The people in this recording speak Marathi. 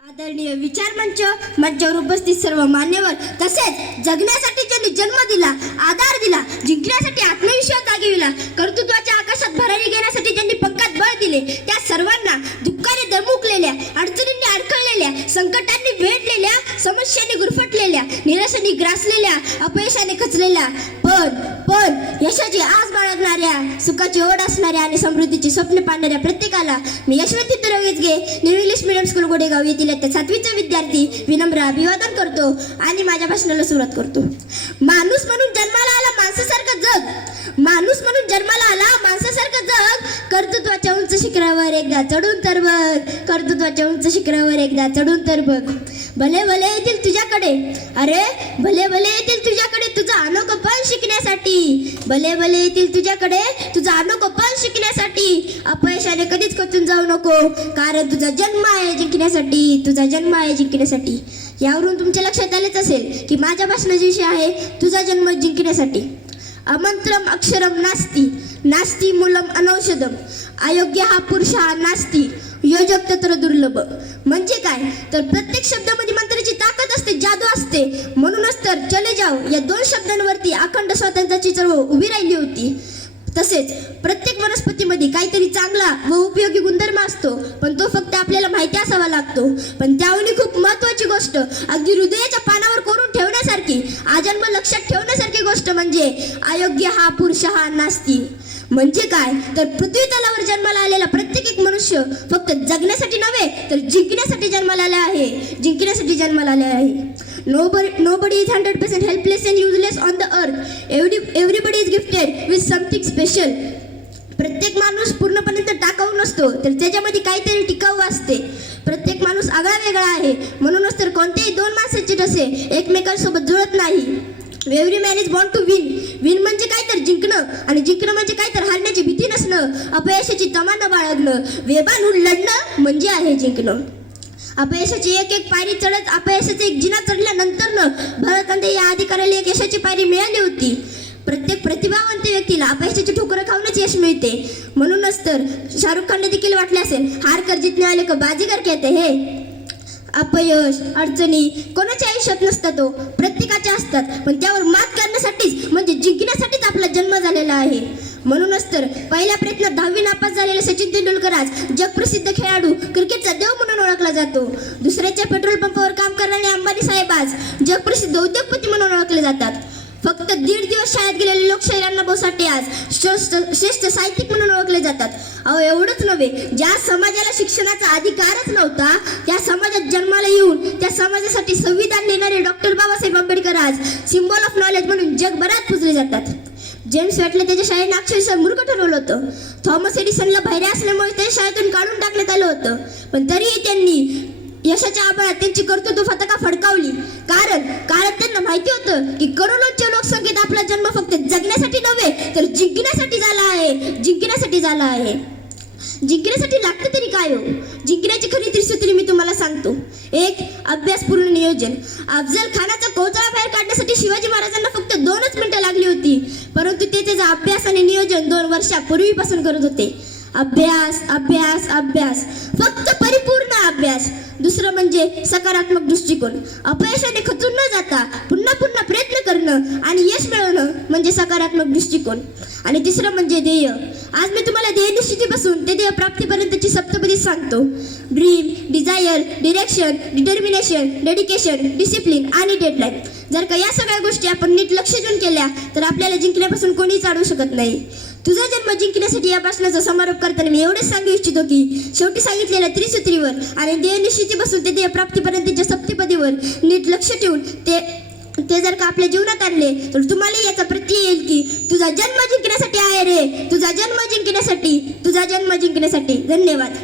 आदरणीय विचार मंचावर उपस्थित सर्व मान्यवर तसेच जगण्यासाठी ज्यांनी जन्म दिला, आधार दिला, जिंकण्यासाठी आत्मविश्वास जागविला, कर्तृत्वाच्या आकाशात भरारी घेण्यासाठी ज्यांनी पंखात बळ दिले, त्या सर्वांना दुःखाने दमुकलेल्या, अडचणींनी अडखळलेल्या, संकटांनी वेढलेल्या, समस्यांनी गुरफटलेल्या, निराशेने ग्रासलेल्या, अपयशाने खचलेल्या, पण यशाची आस बाळगणाऱ्या, सुखाची ओढ असणाऱ्या आणि समृद्धीची स्वप्न पाहणाऱ्या प्रत्येकाला मी यशवंती तरवेजगे new English medium school Godegaon येथील 7वीचा विद्यार्थी विनम्र अभिवादन करतो आणि माझ्या भाषणाला सुरुवात करतो. माणूस म्हणून जन्माला आला माणसासारखं जग, माणूस म्हणून जन्माला आला माणसासारखं जग, कर्तृत्वाच्या उंच शिखरावर एकदा चढून तर बघ, कर्तृत्वाच्या उंच शिखरावर एकदा चढून तर बघ. भले भले येतील तुझ्याकडे, अरे भले भले येतील तुझ्याकडे तुझं अनोखं पण शिकण्यासाठी, भले भले येतील तुझ्याकडे तुझं अनोखं पण शिकण्यासाठी. अपयशाने कधीच खचून जाऊ नको, कारण तुझा जन्म आहे जिंकण्यासाठी, तुझा जन्म आहे जिंकण्यासाठी. यावरून तुमच्या लक्षात आलेच असेल की माझ्या भाषणाचा विषय आहे तुझा जन्म जिंकण्यासाठी. अमंत्रम अक्षरम नास्ति, नास्ति मूलम अनौषधम, अयोग्य हा पुरुष हा नास्ति, योजक तत्र दुर्लभ. म्हणजे काय तर प्रत्येक शब्दामध्ये मंत्राची ताकद असते, जादू असते. म्हणूनच तर चले जाओ या 2 शब्दांवरती अखंड स्वातंत्र्याची चळवळ उभी राहिली होती. तसेच प्रत्येक वनस्पतीमध्ये काहीतरी चांगला व उपयोगी गुणधर्म असतो, पण तो फक्त आपल्याला माहिती असावा लागतो. पण त्याहून खूप महत्त्वाची गोष्ट, अगदी हृदयाच्या पानावर कोरून ठेवण्यासारखी, आजन्म लक्षात ठेवण्यासारखी गोष्ट म्हणजे अयोग्य हा पुरुष हा नास्ति. म्हणजे काय तर पृथ्वी तलावर जन्माला आलेला प्रत्येक एक मनुष्य फक्त जगण्यासाठी नव्हे तर जिंकण्यासाठी जन्माला आला आहे, जिंकण्यासाठी जन्माला आले आहे. Nobody is 100% helpless and useless on the earth. Everybody is gifted with something special. प्रत्येक माणूस पूर्णपणे तर टाकाऊ नसतो, तर त्याच्यामध्ये काहीतरी टिकाऊ असते. प्रत्येक माणूस आगळा वेगळा आहे. म्हणूनच तर कोणत्याही 2 माणसाचे ठसे एकमेकांसोबत जुळत नाही. Every man is born to win. Win म्हणजे काय तर जिंकणं, आणि जिंकणं म्हणजे काय तर हारण्याची भीती नसणं, अपयशाची तमा न बाळगणं, वेगान होऊन लढणं म्हणजे आहे जिंकणं. अपयशाची एक एक पायरी चढत अपयशाचा एक जिना चढल्यानंतर भरतकांते या अधिकाऱ्याला एक यशाची पायरी मिळाली होती. प्रत्येक प्रतिभावंत व्यक्तीला अपयशाची ठोकरं खाऊनच यश मिळते. म्हणूनच तर शाहरुख खानने देखील वाटले असेल, हार कर जितने वाले को बाजीगर कहते हैं. अपयश अडचणी कोणाच्या आयुष्यात नसतात, तो प्रत्येकाच्या असतात, पण त्यावर मात करण्यासाठीच म्हणजे जिंकण्यासाठीच आपला जन्म झालेला आहे. म्हणूनच तर पहिल्या प्रयत्नात 10वी नापास झालेले सचिन तेंडुलकर आज जगप्रसिद्ध खेळाडू, क्रिकेटचा देव म्हणून ओळखला जातो. दुसऱ्याच्या पेट्रोल पंपावर काम करणारे अंबानी साहेब आज जगप्रसिद्ध उद्योगपती म्हणून ओळखले जातात. फक्त 1.5 दिवस शाळेत गेलेले लोकशाहीर अण्णाभाऊ साठे आज श्रेष्ठ साहित्यिक म्हणून ओळखले जातात. अहो एवढंच नव्हे, ज्या समाजाला शिक्षणाचा अधिकारच नव्हता त्या समाजात जन्माला येऊन त्या समाजासाठी संविधान लिहिणारे डॉक्टर बाबासाहेब आंबेडकर आज सिम्बॉल ऑफ नॉलेज म्हणून जगभरात पुजले जातात. जेम्स वॅटले त्याच्या शाळेने अक्षरशः मूर्ख ठरवलं होतं. थॉमस एडिसनला बहिरे असल्यामुळे त्या शाळेतून काढून टाकण्यात आलं होतं, पण तरीही त्यांनी यशाच्या आभाळात त्यांची कर्तृत्व पताका फडकावली. कारण त्यांना माहिती होतं की करोडोंच्या लोकसंख्येत आपला जन्म फक्त जगण्यासाठी नव्हे तर जिंकण्यासाठी झाला आहे, जिंकण्यासाठी झाला आहे. जिंकण्यासाठी लागतं तरी काय हो? जिंकण्याची खरी त्रिसूत्री मी तुम्हाला सांगतो. 1. अभ्यासपूर्ण नियोजन. अफजल खानाचा कोथळा बाहेर काढण्यासाठी शिवाजी महाराजांना फक्त 2च मिनिटं लागली होती, परंतु ते त्याचा अभ्यास आणि नियोजन 2 वर्षापूर्वीपासून करत होते. अभ्यास अभ्यास अभ्यास, फक्त परिपूर्ण अभ्यास. दुसरं म्हणजे सकारात्मक दृष्टिकोन. अपयशाने खचून न जाता पुन्हा पुन्हा प्रयत्न करणं आणि यश मिळवणं म्हणजे सकारात्मक दृष्टिकोन. आणि तिसरं म्हणजे ध्येय. आज मी तुम्हाला ध्येय निश्चितीपासून ते ध्येय प्राप्तीपर्यंतची सप्तपदी सांगतो. Dream, desire, direction, determination, dedication, discipline आणि डेडलाईन. जर का या सगळ्या गोष्टी आपण नीट लक्ष देऊन केल्या तर आपल्याला जिंकण्यापासून कोणीच अडवू शकत नाही. तुझा जन्म जिंकण्यासाठी या भाषणाचा समारोप करताना मी एवढेच सांगू इच्छितो की शेवटी सांगितलेल्या त्रिसूत्रीवर आणि ध्येय निश्चितीपासून ते ध्येय प्राप्तीपर्यंतच्या सप्तपदीवर नीट लक्ष ठेवून ते जर का आपल्या जीवनात आणले तर तुम्हाला याचा प्रत्यय येईल की तुझा जन्म जिंकण्यासाठी आहे रे, तुझा जन्म जिंकण्यासाठी, तुझा जन्म जिंकण्यासाठी. धन्यवाद.